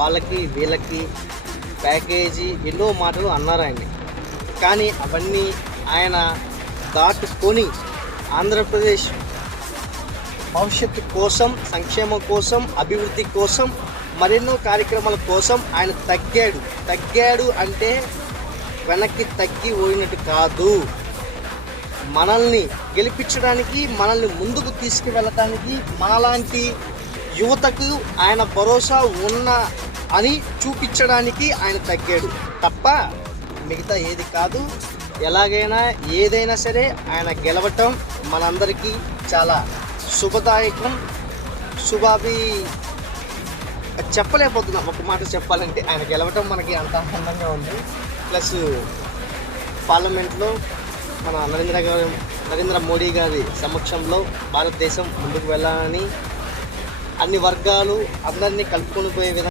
వాళ్ళకి వీళ్ళకి ప్యాకేజీ ఎన్నో మాటలు అన్నారు ఆయన్ని. కానీ అవన్నీ ఆయన దాటుకొని ఆంధ్రప్రదేశ్ భవిష్యత్తు కోసం, సంక్షేమం కోసం, అభివృద్ధి కోసం, మరెన్నో కార్యక్రమాల కోసం ఆయన తగ్గాడు అంటే వెనక్కి తగ్గి పోయినట్టు కాదు. మనల్ని గెలిపించడానికి, మనల్ని ముందుకు తీసుకువెళ్ళటానికి మనలాంటి యువతకు ఆయన భరోసా ఉన్న అని చూపించడానికి ఆయన తగ్గాడు తప్ప మిగతా ఏది కాదు. ఎలాగైనా ఏదైనా సరే ఆయన గెలవటం మనందరికీ చాలా శుభదాయకం. చెప్పలేకపోతున్నాం ఒక మాట చెప్పాలంటే. ఆయన గెలవటం మనకి అంత ఆనందంగా ఉంది. ప్లస్ పార్లమెంట్లో మన నరేంద్ర మోడీ గారి సమక్షంలో భారతదేశం ముందుకు వెళ్ళాలని, అన్ని వర్గాలు అందరినీ కలుపుకొని పోయే విధంగా